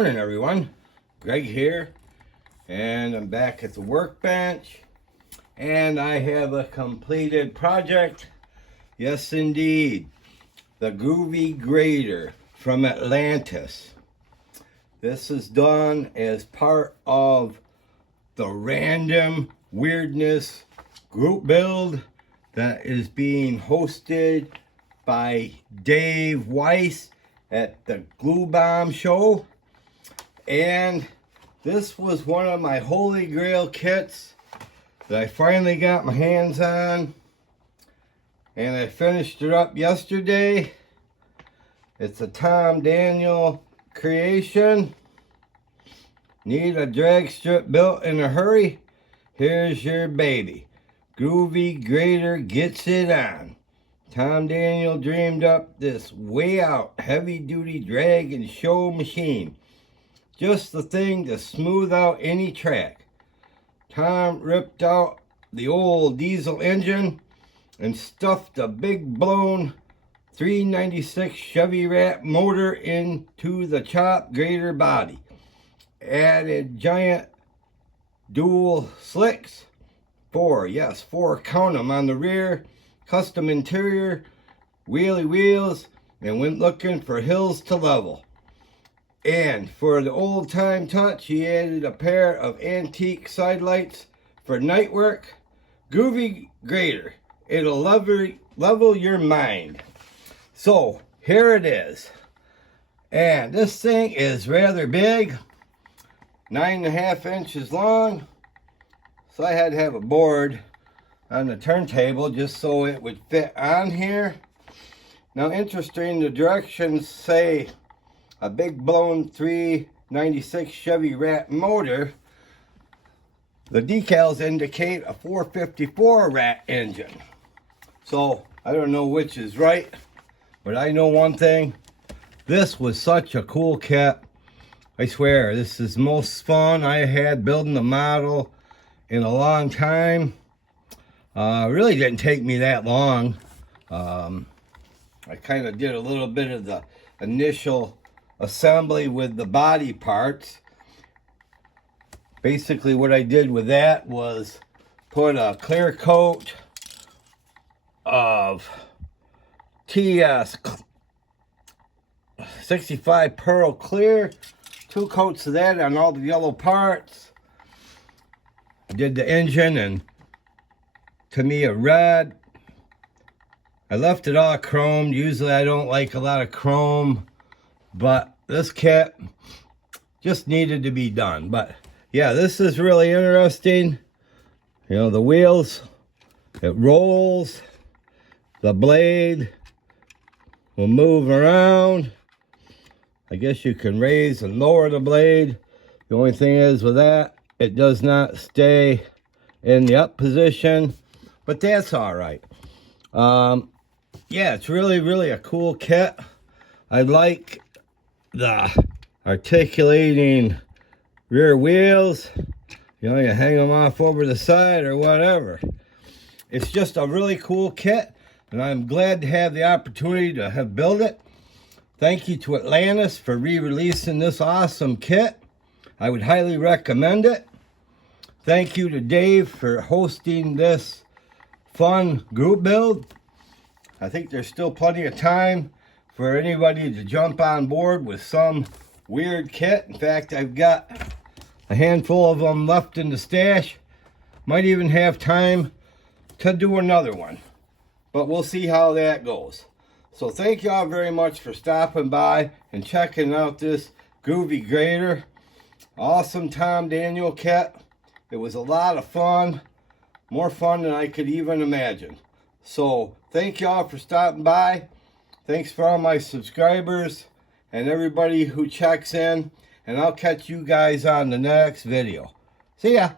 morning, everyone. Greg here, and I'm back at the workbench, and I have a completed project. Yes, indeed, the Groovy grader from Atlantis. This is done as part of the Random Weirdness Group Build that is being hosted by Dave Weiss at the Glue Bomb show. And this was one of my holy grail kits that I finally got my hands on, and I finished it up yesterday. It's a Tom Daniel creation. Need a drag strip built in a hurry? Here's your baby. Groovy grader gets it on. Tom Daniel dreamed up this way out heavy duty drag and show machine. Just the thing to smooth out any track. Tom ripped out the old diesel engine and stuffed a big blown 396 Chevy Rat motor into the chop grader body. Added giant dual slicks. Four, count them, on the rear. Custom interior, wheelie wheels, and went looking for hills to level. And for the old time touch, he added a pair of antique side lights for night work. Groovy grader, it'll level your mind. So here it is, and this thing is rather big, 9.5 inches long. So I had to have a board on the turntable just so it would fit on here. Now, interesting, the directions say a big blown 396 Chevy Rat motor. The decals indicate a 454 Rat engine. So I don't know which is right, but I know one thing. This was such a cool kit. I swear, this is the most fun I had building the model in a long time. Really didn't take me that long. I kind of did a little bit of the initial assembly with the body parts. Basically what I did with that was put a clear coat of TS 65 Pearl Clear, 2 coats of that on all the yellow parts. I did the engine and Tamiya red. I left it all chromed. Usually I don't like a lot of chrome, but this kit just needed to be done. But yeah, this is really interesting. You know, the wheels, it rolls, the blade will move around. I guess you can raise and lower the blade. The only thing is with that, it does not stay in the up position, but that's all right. Yeah, it's really a cool kit. I like the articulating rear wheels. You know, you hang them off over the side or whatever. It's just a really cool kit, and I'm glad to have the opportunity to have built it. Thank you to Atlantis for re-releasing this awesome kit. I would highly recommend it. Thank you to Dave for hosting this fun group build. I think there's still plenty of time for anybody to jump on board with some weird kit. In fact, I've got a handful of them left in the stash. Might even have time to do another one, but we'll see how that goes. So thank y'all very much for stopping by and checking out this Groovy grader. Awesome Tom Daniel kit. It was a lot of fun, more fun than I could even imagine. So thank y'all for stopping by. Thanks for all my subscribers and everybody who checks in, and I'll catch you guys on the next video. See ya.